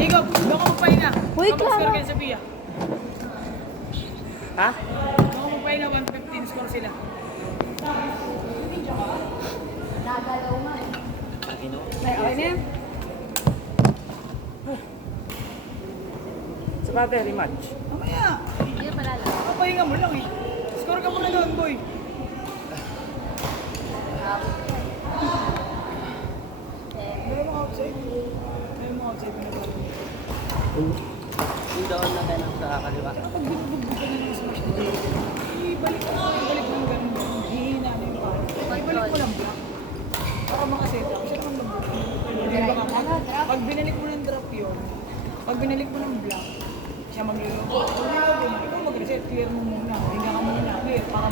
Jacob, doon ka magpahinga. Wait Kapag score lang. kayo sa Pia. Ha? Doon ka magpahinga, 115 score sila. Nagalaw nga eh. Ay, okay na yan. Sa battery rematch. Mamaya. Hindi na pala lang. Papahinga mo lang eh. Score ka muna doon, boy. Meron mo outside. Meron mo outside. Yung doon na ganun sa kaliwa. Kapag binubugbog ka na ng smash, ibalik mo ng ganun. Hihina na yung paa. Ibalik mo lang block. Para makaset up. Siya naman lumabog. Pag binalik mo ng drop yun, pag binalik mo ng block, siya maglulubo. Ikaw mag-reset, clear mo muna. Hinga ka muna, clear. Para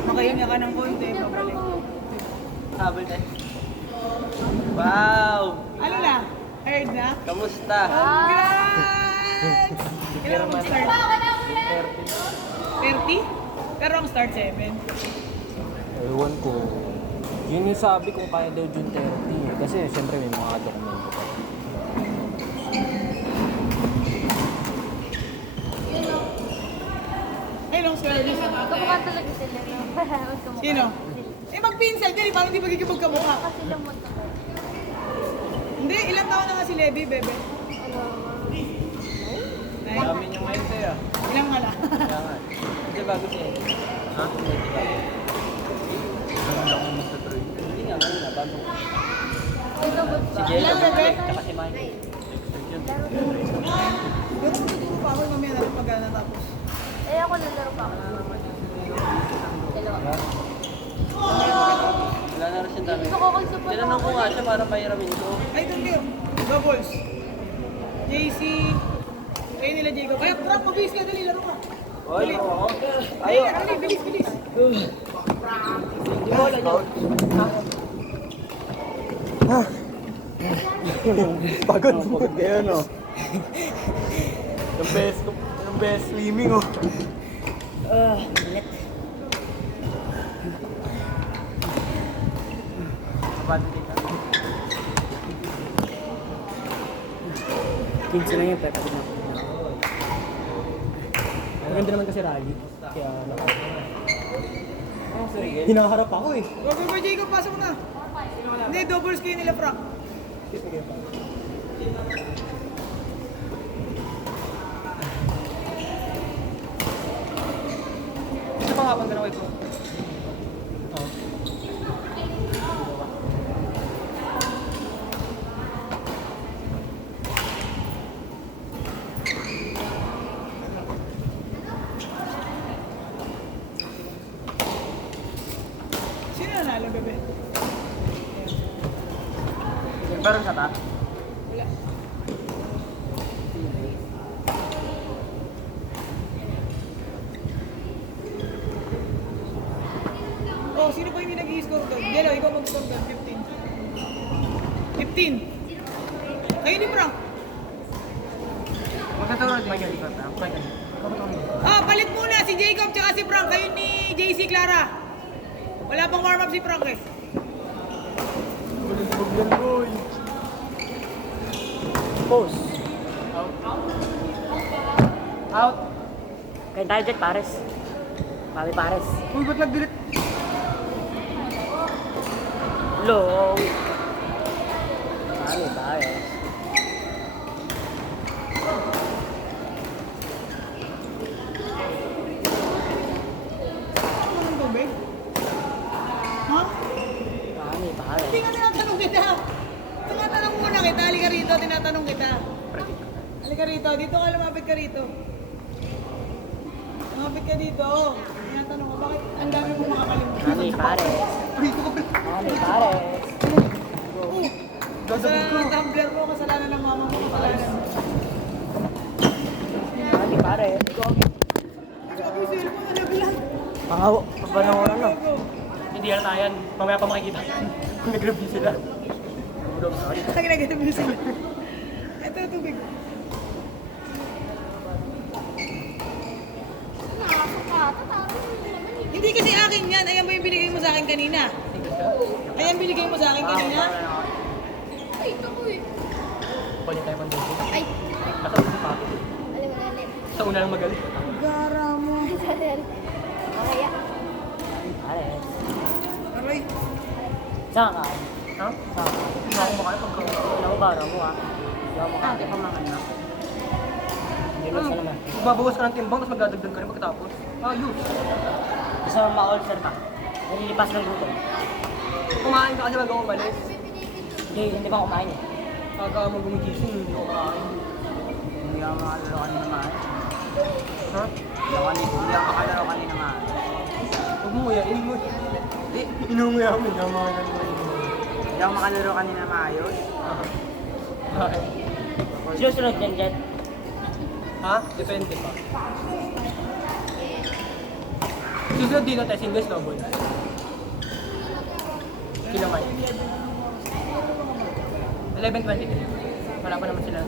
makahinga ka ng konti, pabalik. Habol tayo. Wow! Ano na? Heard na? Kamusta? Congrats! Kailan mo start? 30? Pero ang start 7. Ewan ko. Yun yung sabi kung kaya daw June 30. Kasi siyempre may mga dokumento pa. Ay, long start na sa Kamukha talaga sila. No? Magkamukha. Sino? Eh, mag-pinsel din. Parang hindi magiging magkamukha. Kasi lumot ako. Hindi, ilang taon na nga si Levi, bebe? Ano? Ay, Dami niyong ngayon tayo. ilang nga na. Kaya nga. Hindi bago siya eh. Ha? Hindi bago. Hindi nga, ngayon na. Bago. Ito ba? Si Jay, Ilang, bebe? tsaka si Mike. Pero magtuturo pa ako, mamaya natin pag natapos. Eh ako nalaro pa ako. Dalawa. Wala na rin siyang dami. Gusto ko kung support Tinanong ko nga siya para mahiramin ko. Ay, doon kayo. Doubles. JC. Kayo nila, Jacob. Ay, Frank, mabilis ka. Dali, laro ka. Oy, oo. Ay, dali, bilis, bilis. Hindi mo wala yun. Pagod kayo, no? Yung best swimming, oh. Bago kita. 15 na yun, pero na. Maganda naman kasi rally. Kaya hinaharap ako eh. Go, go, go, Jacob. Pasok na. Hindi, doubles kayo nila, Frank. Ito pa nga bang ganawa ito? Sino nanalo, bebe? Meron sa ta? Wala. Oh, sino pa yung nag-i-score doon? Yellow, ikaw mag-score doon. 15. 15. Kayo ni Frank. Magkatawag ba yun? Ikaw ta? Ah, palit muna si Jacob tsaka si Frank. Kayo ni JC Clara. Wala pang warm-up si Frank eh. Pose. Out. Kain tayo dyan, pares. Papi pares. Uy, ba't nag-delete? Low. Papi pares. Ano ng tubig? Ha? Papi pares. Hindi nga tinatanong kita. Tinatanong muna kita. Halika rito, tinatanong kita. Halika rito. Dito ka, lumapit ka rito. Lumapit ka dito. Tinatanong ko, bakit ang dami mong makakalimutan? Papi pares. Papi pares. Kasalanan ng tumbler mo, kasalanan ng mama mo, kasalanan mo. Papi pares. Sabi yung cellphone, nalaglag. Pangawa. Pagpanawaran na. Go. Hindi na tayo yan. Mamaya pa makikita yan. Kung nag-review sila. Ang ginagawa mo sila. Ito, tubig. Hindi kasi akin yan. Ayan ba yung binigay mo sa akin kanina? Ayan binigay mo sa akin kanina? Ay, ito ko eh. Pwede tayo mag-review. Ay, Sa una lang magaling. Gara mo. Kaya. Ares. Aray. Saan ka? Ha? Hindi ako makaya pagka... Ano ko bara mo ha? Hindi ako makakita pa mga na. Hindi mo siya naman. Magbabawas ka ng timbang, tapos magdadagdag ka rin pagkatapos. Ayos. Gusto mo ma-ulcer ka? Nalilipas ng gutom. Kumain ka kasi bago ako umalis. Hindi pa kumain eh. Pagka mo gumigising, hindi ako kumain. Hindi ako makalaro kanina man. Ha? Hindi ako makalaro kanina man. Huwag mo uyain mo. Eh, inunguya mo. Hindi ako makalaro. Hindi ako makalaro kanina maayos. Bakit? Susunod yan dyan. Ha? Depende pa. Susunod dito tayo, single snowball. Kailan kayo? 11:23. Wala pa naman sila.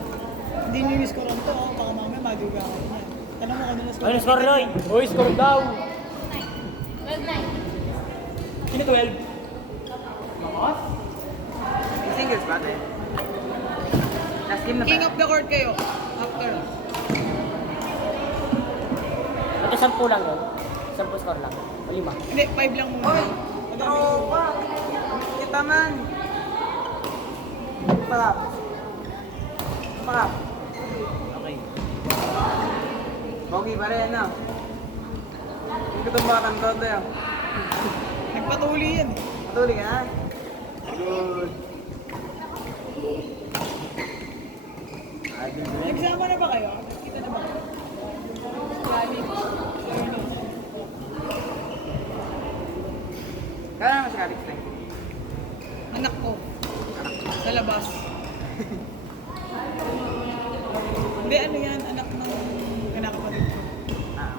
Hindi ninis ko rin to. Baka mamaya maduga ako niya. Tanong mo kanina sa... Ano score, Roy? Uy, score daw! 12-9. Sino 12? Makas? Singles ba tayo? Last game na King of the court kayo. After. Ito 10 lang yun. 10 score lang. O 5. Hindi, 5 lang muna. Oy! Tropa! Kita man! Parap. Parap. Okay. Bogi pa rin, no? Hindi ko itong batang to, tayo. Nagpatuli yan. Patuloy ka na? Good. Nagsama na ba kayo? Kita na ba kayo? Kaya naman si Alex tayo. Anak ko. Sa labas. Hindi, ano yan? Anak ng kinakapatid ko. Ah.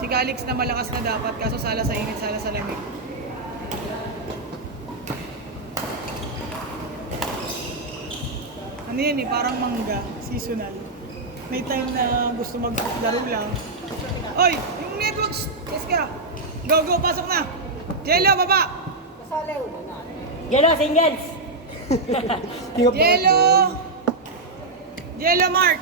Si Galix na malakas na dapat, kaso sala sa init, sala sa lamig. Ano yan eh, parang mangga, seasonal. May time na gusto maglaro lang. Oy, yung networks! Yes ka! Go, go, pasok na! Jello, baba! Yellow singles! King of the Jello! Jello, Mark!